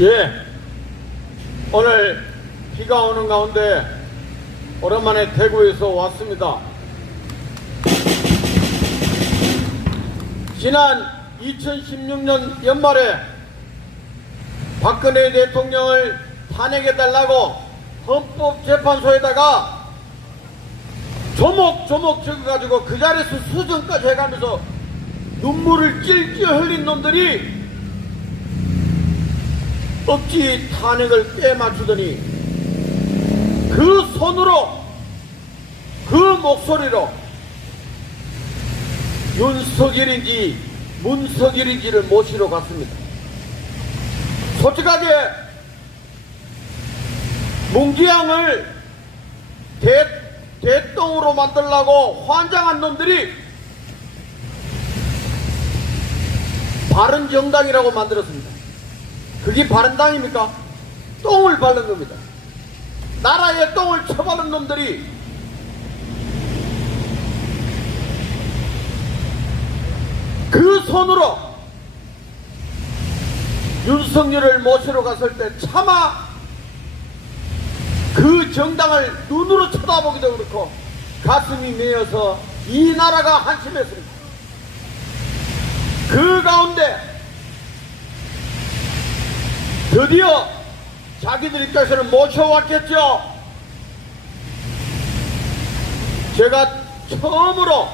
예, 오늘 비가 오는 가운데 오랜만에 대구에서 왔습니다. 지난 2016년 연말에 박근혜 대통령을 탄핵해달라고 헌법재판소에다가 조목조목 적어가지고 그 자리에서 수정까지 해가면서 눈물을 찔찔 흘린 놈들이 억지 탄핵을 빼맞추더니 그 손으로 그 목소리로 윤석열인지 문석열인지를 모시러 갔습니다. 솔직하게 문기양을 대똥으로 만들려고 환장한 놈들이 바른정당이라고 만들었습니다. 그게 바른당입니까? 똥을 바른 겁니다. 나라에 똥을 쳐바른 놈들이 그 손으로 윤석열을 모시러 갔을 때 차마 그 정당을 눈으로 쳐다보기도 그렇고 가슴이 메어서 이 나라가 한심했습니다. 그 가운데 드디어 자기들 입장에서는 모셔왔겠죠. 제가 처음으로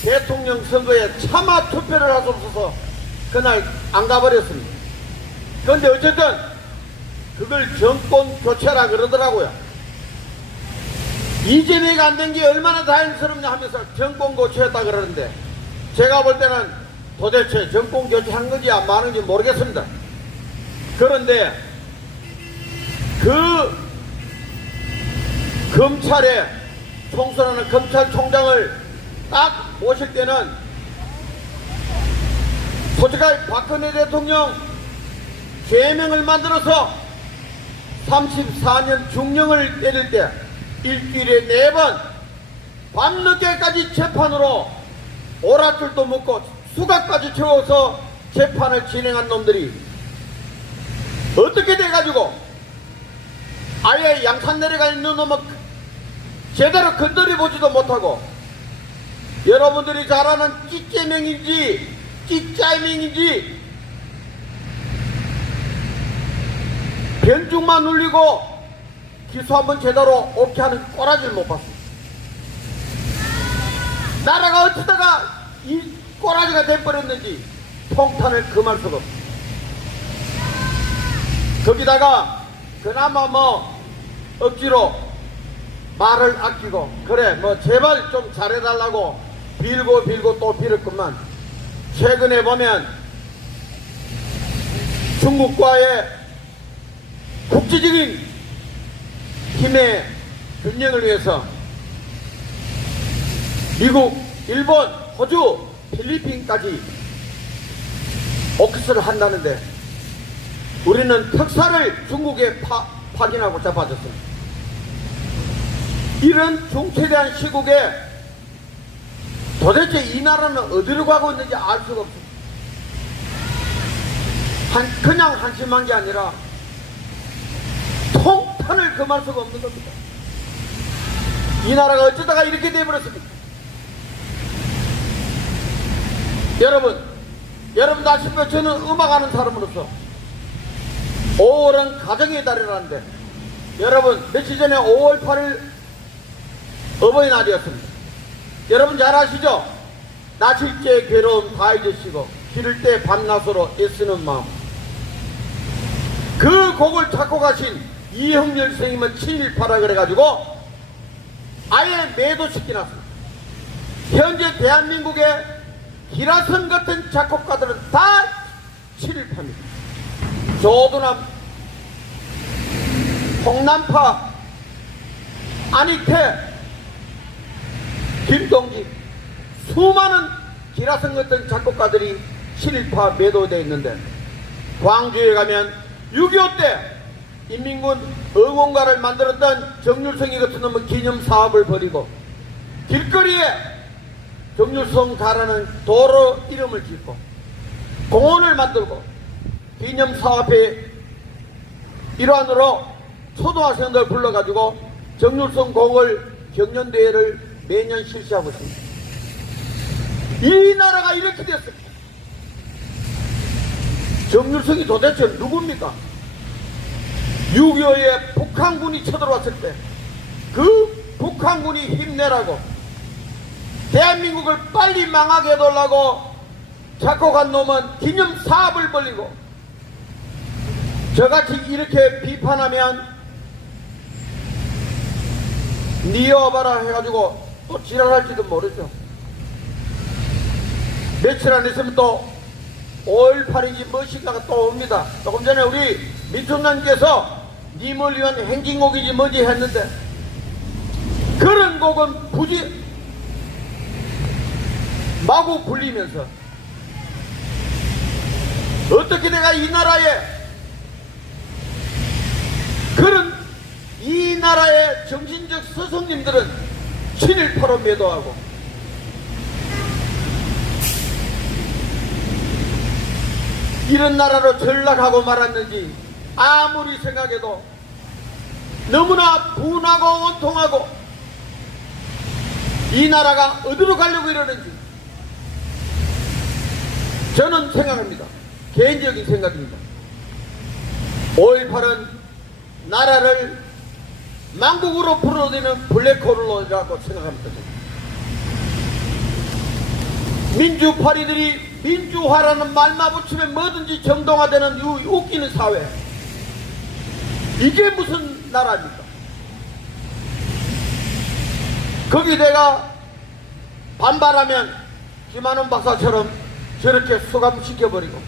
대통령 선거에 차마 투표를 할 수 없어서 그날 안 가버렸습니다. 그런데 어쨌든 그걸 정권 교체라 그러더라고요. 이재명이 안 된 게 얼마나 다행스럽냐 하면서 정권 교체했다 그러는데 제가 볼 때는 도대체 정권 교체한 건지 안 하는지 모르겠습니다. 그런데 그 검찰에 총선하는 검찰총장을 딱 모실 때는 솔직하게 박근혜 대통령 죄명을 만들어서 34년 중형을 때릴 때 일주일에 4번 밤늦게까지 재판으로 오랏줄도 묶고 수갑까지 채워서 재판을 진행한 놈들이 어떻게 돼가지고 아예 양산 내려가 있는 놈은 제대로 건드려보지도 못하고 여러분들이 잘 아는 찌개명인지 찌짜이명인지 변죽만 울리고 기소 한번 제대로 옳게 하는 꼬라지를 못 봤습니다. 나라가 어쩌다가 이 꼬라지가 돼버렸는지 통탄을 금할 수가 없습니다. 거기다가 그나마 뭐 억지로 말을 아끼고 그래 뭐 제발 좀 잘해달라고 빌고 또 빌었구만. 최근에 보면 중국과의 국제적인 힘의 균형을 위해서 미국, 일본, 호주, 필리핀까지 오크스를 한다는데 우리는 특사를 중국에 파견하고 잡아줬습니다. 이런 중체대한 시국에 도대체 이 나라는 어디로 가고 있는지 알 수가 없습니다. 그냥 한심한 게 아니라 통탄을 금할 수가 없는 겁니다. 이 나라가 어쩌다가 이렇게 되어버렸습니까? 여러분 아시다시피 저는 음악하는 사람으로서 5월은 가정의 달이라는데 여러분 며칠 전에 5월 8일 어버이날이었습니다. 여러분 잘 아시죠? 나실 때 괴로움 다 잊으시고 기를 때 밤낮으로 애쓰는 마음. 그 곡을 찾고 가신 이형렬 선생님은 7.18라 그래가지고 아예 매도시켜놨습니다. 현재 대한민국의 기라성 같은 작곡가들은 다 7.18입니다. 조두남, 홍남파, 안익태, 김동기 수많은 기라성 같은 작곡가들이 7.18 매도되어 있는데 광주에 가면 6.25 때 인민군 응원가를 만들었던 정률성이 같은 놈은 기념사업을 벌이고 길거리에 정률성 가라는 도로 이름을 짓고 공원을 만들고 기념사업에 일환으로 초등학생들 불러가지고 정률성 공을 경연대회를 매년 실시하고 있습니다. 이 나라가 이렇게 됐습니다. 정률성이 도대체 누굽니까? 6.25에 북한군이 쳐들어왔을 때 그 북한군이 힘내라고 대한민국을 빨리 망하게 해달라고 작곡한 놈은 기념 사업을 벌리고 저같이 이렇게 비판하면 니어봐라 해가지고 또 지랄할지도 모르죠. 며칠 안 있으면 또 5.18인지 무엇인가가 또 옵니다. 조금 전에 우리 민총장님께서 님을 위한 행진곡이지 뭐지 했는데 그런 곡은 굳이 마구 불리면서 어떻게 내가 이 나라에 그런 이 나라의 정신적 스승님들은 친일파로 매도하고 이런 나라로 전락하고 말았는지 아무리 생각해도 너무나 분하고 원통하고 이 나라가 어디로 가려고 이러는지 저는 생각합니다. 개인적인 생각입니다. 5.18은 나라를 망국으로 풀어들이는 블랙홀로라고 생각합니다. 민주파리들이 민주화라는 말만 붙이면 뭐든지 정당화되는 이 웃기는 사회. 이게 무슨 나라입니까? 거기 내가 반발하면 김한원 박사처럼 저렇게 수감시켜버리고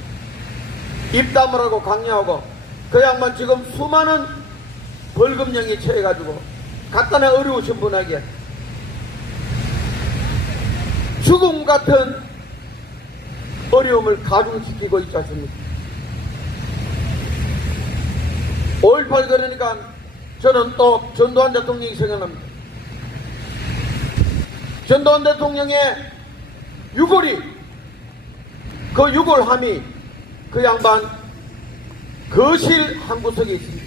입담을 하고 강요하고 그 양반 지금 수많은 벌금형에 처해가지고 간단히 어려우신 분에게 죽음 같은 어려움을 가중시키고 있지 않습니까? 5.18 그러니까 저는 또 전두환 대통령이 생각납니다. 전두환 대통령의 유골이 그 유골함이 그 양반 거실 한 구석에 있습니다.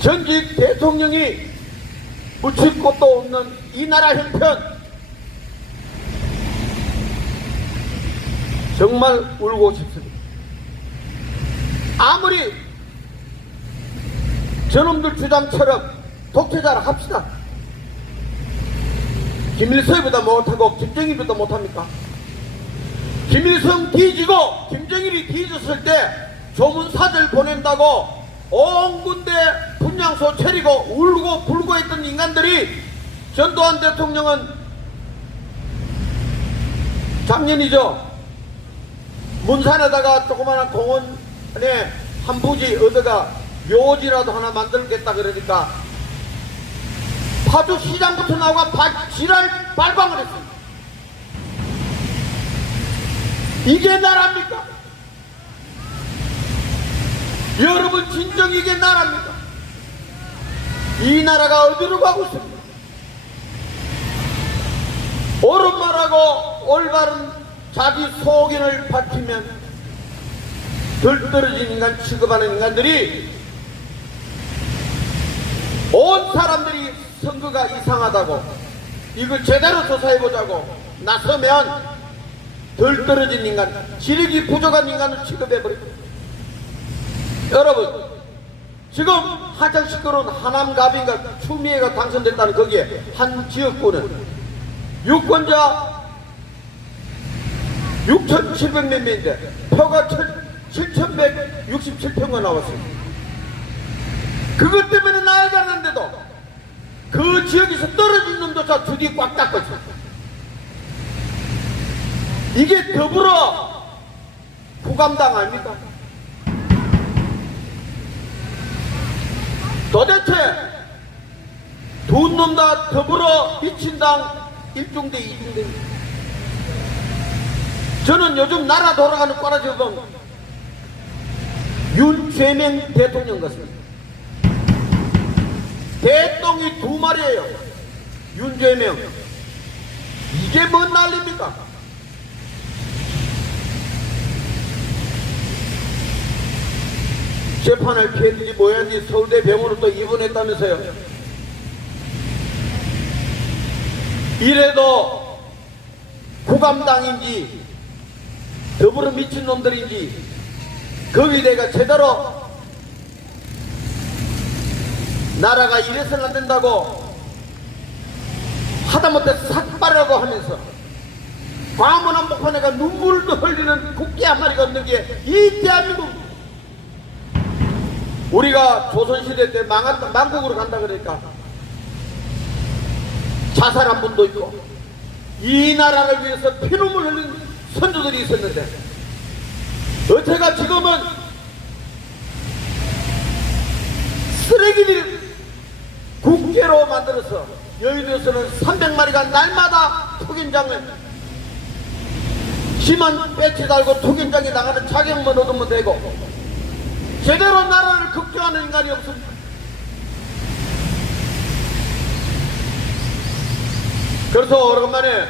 전직 대통령이 묻힐 곳도 없는 이 나라 형편 정말 울고 싶습니다. 아무리 저놈들 주장처럼 독재자라 합시다. 김일성보다 못하고 김정일보다 못합니까? 김일성 뒤지고 김정일이 뒤졌을 때 조문사들 보낸다고 온 군대 분향소 차리고 울고 불고 했던 인간들이 전두환 대통령은 작년이죠. 문산에다가 조그마한 공원에 한 부지 얻어가 묘지라도 하나 만들겠다 그러니까 파주 시장부터 나오가 지랄 발광을 했습니다. 이게 나라입니까? 여러분 진정 이게 나라입니까? 이 나라가 어디로 가고 있습니까? 옳은 말하고 올바른 자기 소견을 밝히면 덜 떨어진 인간 취급하는 인간들이 온 사람들이 선거가 이상하다고 이걸 제대로 조사해보자고 나서면 덜 떨어진 인간, 지력이 부족한 인간을 취급해버립니다. 여러분 지금 한창 시끄러운 하남갑인가 추미애가 당선됐다는 거기에 한 지역구는 유권자 6,700몇 명인데 표가 7,167표가 나왔습니다. 그것 때문에 나아가 났는데도 그 지역에서 떨어진 놈조차 주디 꽉 닦고 있습니다. 이게 더불어 후감당 아닙니까? 도대체 두 놈 다 더불어 미친당 1중대 2중대. 저는 요즘 나라 돌아가는 꽈라지 보면 윤재명 대통령 같습니다. 대똥이 두 마리예요. 윤재명. 이게 뭔 난리입니까? 재판을 피했는지 뭐였는지 서울대 병원으로 또 입원했다면서요. 이래도 국감당인지 더불어 미친놈들인지 거기대가 제대로 나라가 이래서는 안 된다고 하다못해 삭발이라고 하면서 광화문 한복판에가 눈물도 흘리는 국기 한 마리가 없는 게 이 대한민국. 우리가 조선시대 때 망국으로 간다 그러니까 자살한 분도 있고 이 나라를 위해서 피눈물 흘린 선조들이 있었는데 어째가 지금은 쓰레기를 국계로 만들어서 여의도에서는 300마리가 날마다 투긴장을 심한 배치 달고 투긴장에 나가는 자격만 얻으면 되고 제대로 나라를 걱정하는 인간이 없습니다. 그래서 오랜만에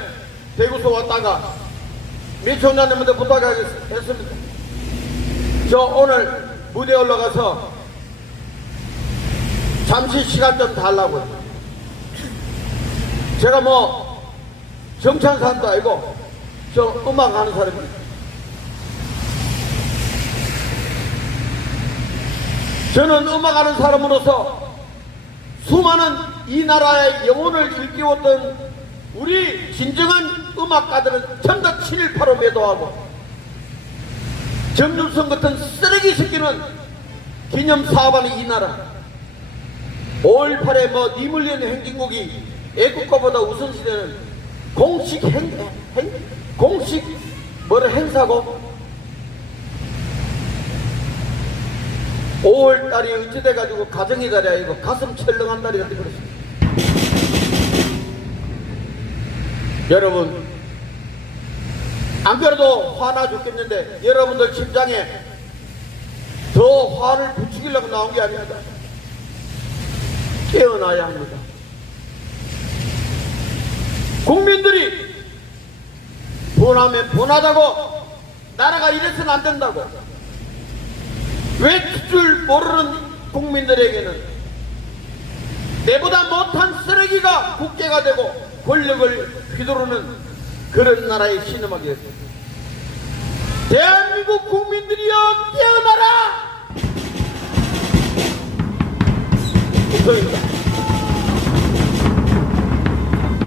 대구서 왔다가 미청년님한테 부탁하겠습니다. 저 오늘 무대에 올라가서 잠시 시간 좀 달라고요. 제가 뭐 정찬사람도 아니고 저 음악 하는 사람입니다. 저는 음악하는 사람으로서 수많은 이 나라의 영혼을 일깨웠던 우리 진정한 음악가들은 전부 다 친일파로 매도하고 정준성 같은 쓰레기 새끼는 기념사업하는 이 나라 5.18에 뭐 님을 위한 행진곡이 애국가보다 우선시되는 공식 행사고 5월달이 어찌 돼가지고 가정의 달이 아니고 가슴 철렁한 달이 같은 그렇습니다. 여러분 안 그래도 화나 죽겠는데 여러분들 심장에 더 화를 부추기려고 나온 게 아닙니다. 깨어나야 합니다. 국민들이 분하면 분하다고 나라가 이래서는 안 된다고 외칠 줄 모르는 국민들에게는 내보다 못한 쓰레기가 국회가 되고 권력을 휘두르는 그런 나라에 신음하게 됐습니다. 대한민국 국민들이여 깨어나라! 국정입니다.